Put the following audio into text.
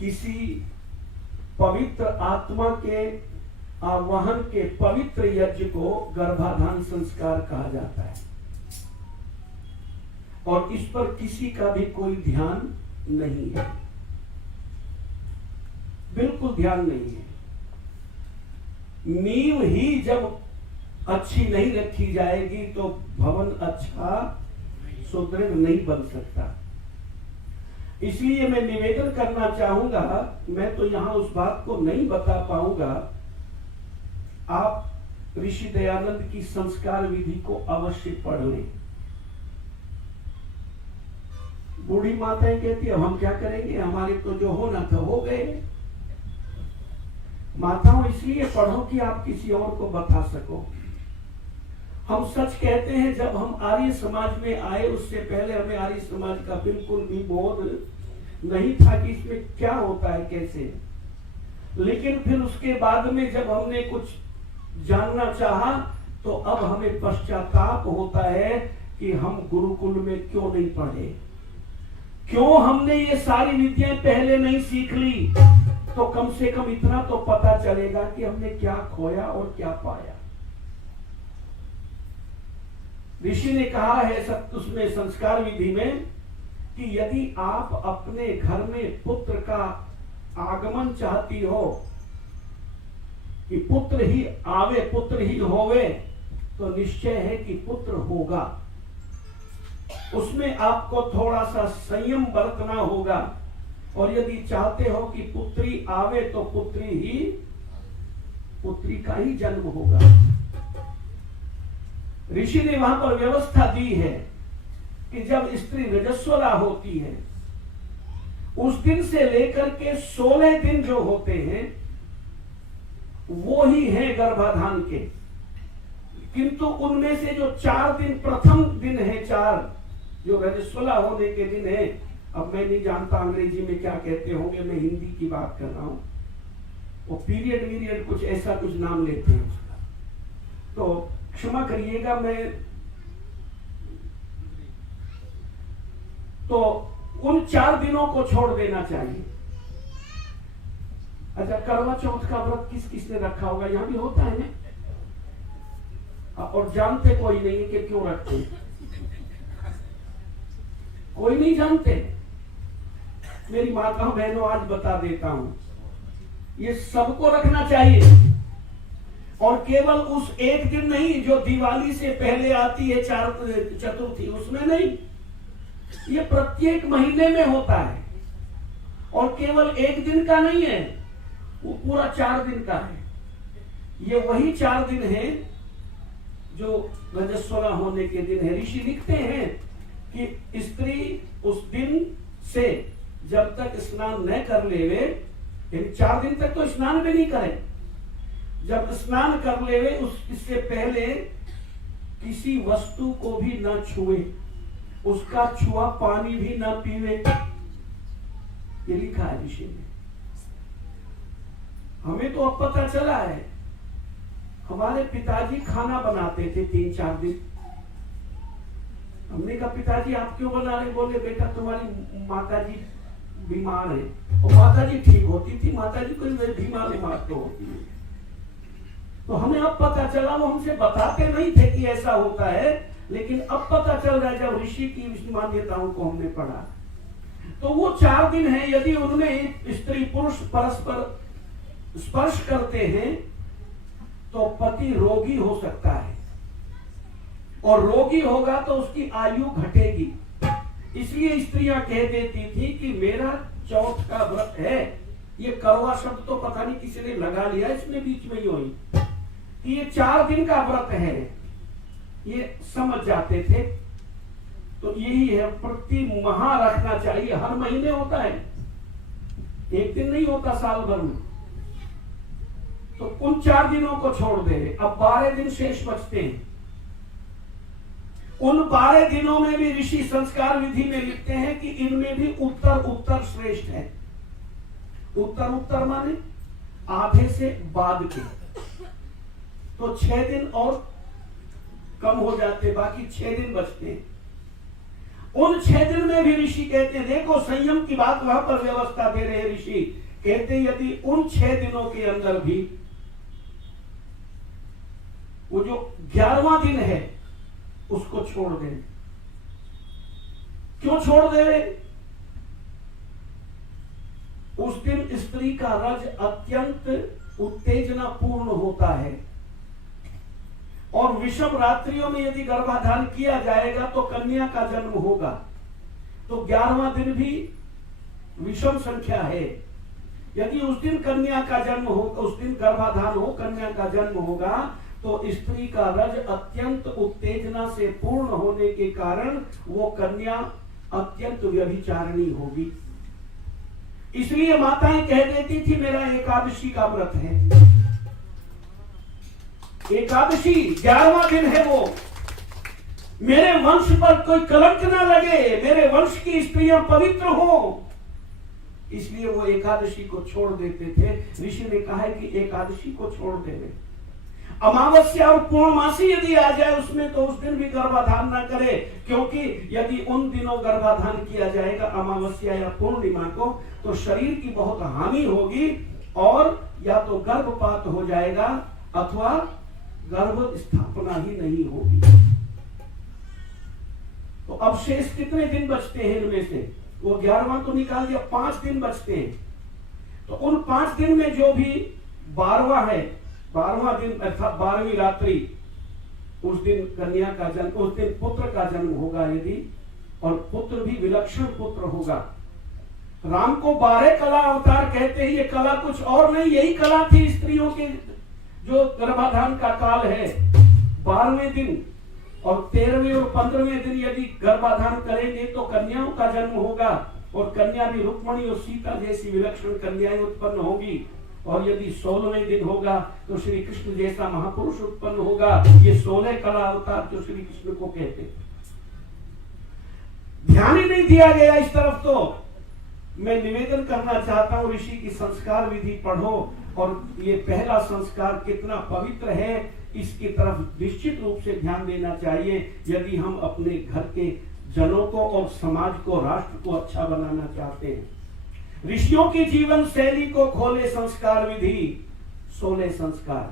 किसी पवित्र आत्मा के आवाहन के पवित्र यज्ञ को गर्भाधान संस्कार कहा जाता है और इस पर किसी का भी कोई ध्यान नहीं है, बिल्कुल ध्यान नहीं है। नींव ही जब अच्छी नहीं रखी जाएगी तो भवन अच्छा सुदृढ़ नहीं बन सकता। इसलिए मैं निवेदन करना चाहूंगा, मैं तो यहां उस बात को नहीं बता पाऊंगा, आप ऋषि दयानंद की संस्कार विधि को अवश्य पढ़ लें। बूढ़ी माताएं कहती है हम क्या करेंगे, हमारे तो जो होना था हो गए। माताओं इसलिए पढ़ो कि आप किसी और को बता सको। हम सच कहते हैं, जब हम आर्य समाज में आए उससे पहले हमें आर्य समाज का बिल्कुल भी बोध नहीं था कि इसमें क्या होता है कैसे। लेकिन फिर उसके बाद में जब हमने कुछ जानना चाहा तो अब हमें पश्चाताप होता है कि हम गुरुकुल में क्यों नहीं पढ़े, क्यों हमने ये सारी विद्याएं पहले नहीं सीख ली। तो कम से कम इतना तो पता चलेगा कि हमने क्या खोया और क्या पाया। ऋषि ने कहा है सब उसमें संस्कार विधि में कि यदि आप अपने घर में पुत्र का आगमन चाहती हो कि पुत्र ही आवे पुत्र ही होवे, तो निश्चय है कि पुत्र होगा। उसमें आपको थोड़ा सा संयम बरतना होगा और यदि चाहते हो कि पुत्री आवे तो पुत्री का ही जन्म होगा। ऋषि ने वहां पर व्यवस्था दी है कि जब स्त्री रजस्वला होती है उस दिन से लेकर के 16 दिन जो होते हैं वो ही है गर्भाधान के, किंतु उनमें से जो 4 दिन प्रथम दिन है, 4 जो रजस्वला होने के दिन है, अब मैं नहीं जानता अंग्रेजी में क्या कहते होंगे, मैं हिंदी की बात कर रहा हूं, वो पीरियड कुछ ऐसा कुछ नाम लेते हैं उसका, तो क्षमा करिएगा। मैं तो उन 4 दिनों को छोड़ देना चाहिए। अच्छा, करवा चौथ का व्रत किस किसने रखा होगा, यहां भी होता है ना, और जानते कोई नहीं है कि क्यों रखते हैं, कोई नहीं जानते। मेरी माताओं बहनों आज बता देता हूं, ये सबको रखना चाहिए और केवल उस एक दिन नहीं जो दिवाली से पहले आती है चतुर्थी, उसमें नहीं, ये प्रत्येक महीने में होता है और केवल एक दिन का नहीं है, वो पूरा 4 दिन का है। ये वही 4 दिन है जो रजस्वला होने के दिन है। ऋषि लिखते हैं कि स्त्री उस दिन से जब तक स्नान न कर लेवे, 4 दिन तक तो स्नान भी नहीं करे, जब स्नान कर लेवे इससे पहले किसी वस्तु को भी न छुए, उसका छुआ पानी भी न पीवे, ये लिखा है ऋषि ने। हमें तो अब पता चला है, हमारे पिताजी खाना बनाते थे 3-4 दिन। हमने कहा पिताजी आप क्यों बना रहे, बोले बेटा तुम्हारी माताजी बीमार है, और माताजी ठीक होती थी, माताजी कोई बीमार तो होती है। तो हमें अब पता चला, वो हमसे बताते नहीं थे कि ऐसा होता है, लेकिन अब पता चल रहा है जब ऋषि की मान्यताओं को हमने पढ़ा। तो वो 4 दिन है, यदि उनमें स्त्री पुरुष परस्पर स्पर्श करते हैं तो पति रोगी हो सकता है, और रोगी होगा तो उसकी आयु घटेगी। इसलिए स्त्रियां कह देती थी कि मेरा चौथ का व्रत है। ये करवा शब्द तो पता नहीं किसी ने लगा लिया इसमें बीच में ही, कि ये 4 दिन का व्रत है, ये समझ जाते थे। तो यही है, प्रति माह रखना चाहिए, हर महीने होता है, एक दिन नहीं होता साल भर में। तो उन 4 दिनों को छोड़ दे, अब 12 दिन शेष बचते हैं। उन 12 दिनों में भी ऋषि संस्कार विधि में लिखते हैं कि इनमें भी उत्तर श्रेष्ठ है। उत्तर माने आधे से बाद के, तो 6 दिन और कम हो जाते, बाकी 6 दिन बचते हैं। उन 6 दिन में भी ऋषि कहते हैं, देखो संयम की बात वहां पर व्यवस्था दे रहे ऋषि, कहते हैं यदि उन 6 दिनों के अंदर भी वो जो 11वां दिन है उसको छोड़ दें। क्यों छोड़ दे? उस दिन स्त्री का रज अत्यंत उत्तेजना पूर्ण होता है और विषम रात्रियों में यदि गर्भाधान किया जाएगा तो कन्या का जन्म होगा। तो 11वां दिन भी विषम संख्या है। यदि उस दिन कन्या का जन्म हो, उस दिन गर्भाधान हो, कन्या का जन्म होगा, तो स्त्री का रज अत्यंत उत्तेजना से पूर्ण होने के कारण वो कन्या अत्यंत व्यभिचारिणी होगी। इसलिए माताएं कह देती थी मेरा एकादशी का व्रत है। एकादशी 11वां दिन है वो, मेरे वंश पर कोई कलंक ना लगे, मेरे वंश की स्त्रियां पवित्र हो, इसलिए वो एकादशी को छोड़ देते थे। ऋषि ने कहा है कि एकादशी को छोड़ देवे। अमावस्या और पूर्णमासी यदि आ जाए उसमें तो उस दिन भी गर्भाधान ना करे, क्योंकि यदि उन दिनों गर्भाधान किया जाएगा अमावस्या या पूर्णिमा को, तो शरीर की बहुत हानि होगी और या तो गर्भपात हो जाएगा अथवा गर्भ स्थापना ही नहीं होगी। तो अब शेष कितने दिन बचते हैं इनमें से? वो 11वां तो निकाल दिया, 5 दिन बचते हैं। तो उन 5 दिन में जो भी 12वां है, 12वां दिन अर्थात 12वीं रात्रि, उस दिन कन्या का जन्म, उस दिन पुत्र का जन्म होगा यदि, और पुत्र भी विलक्षण पुत्र होगा। राम को 12 कला अवतार कहते हैं। ये कला कुछ और नहीं, यही कला थी स्त्रियों के जो गर्भाधान का काल है। 12वें दिन और 13वें और 15वें दिन यदि गर्भाधान करेंगे तो कन्याओं का जन्म होगा और कन्या भी रुक्मणी और सीता जैसी विलक्षण कन्याएं उत्पन्न होगी। और यदि 16वें दिन होगा तो श्री कृष्ण जैसा महापुरुष उत्पन्न होगा। ये 16 कला अवतार जो श्री कृष्ण को कहते हैं। ध्यान ही नहीं दिया गया इस तरफ। तो मैं निवेदन करना चाहता हूं, ऋषि की संस्कार विधि पढ़ो और ये पहला संस्कार कितना पवित्र है इसकी तरफ निश्चित रूप से ध्यान देना चाहिए, यदि हम अपने घर के जनों को और समाज को, राष्ट्र को अच्छा बनाना चाहते हैं। ऋषियों की जीवन शैली को खोले संस्कार विधि, 16 संस्कार।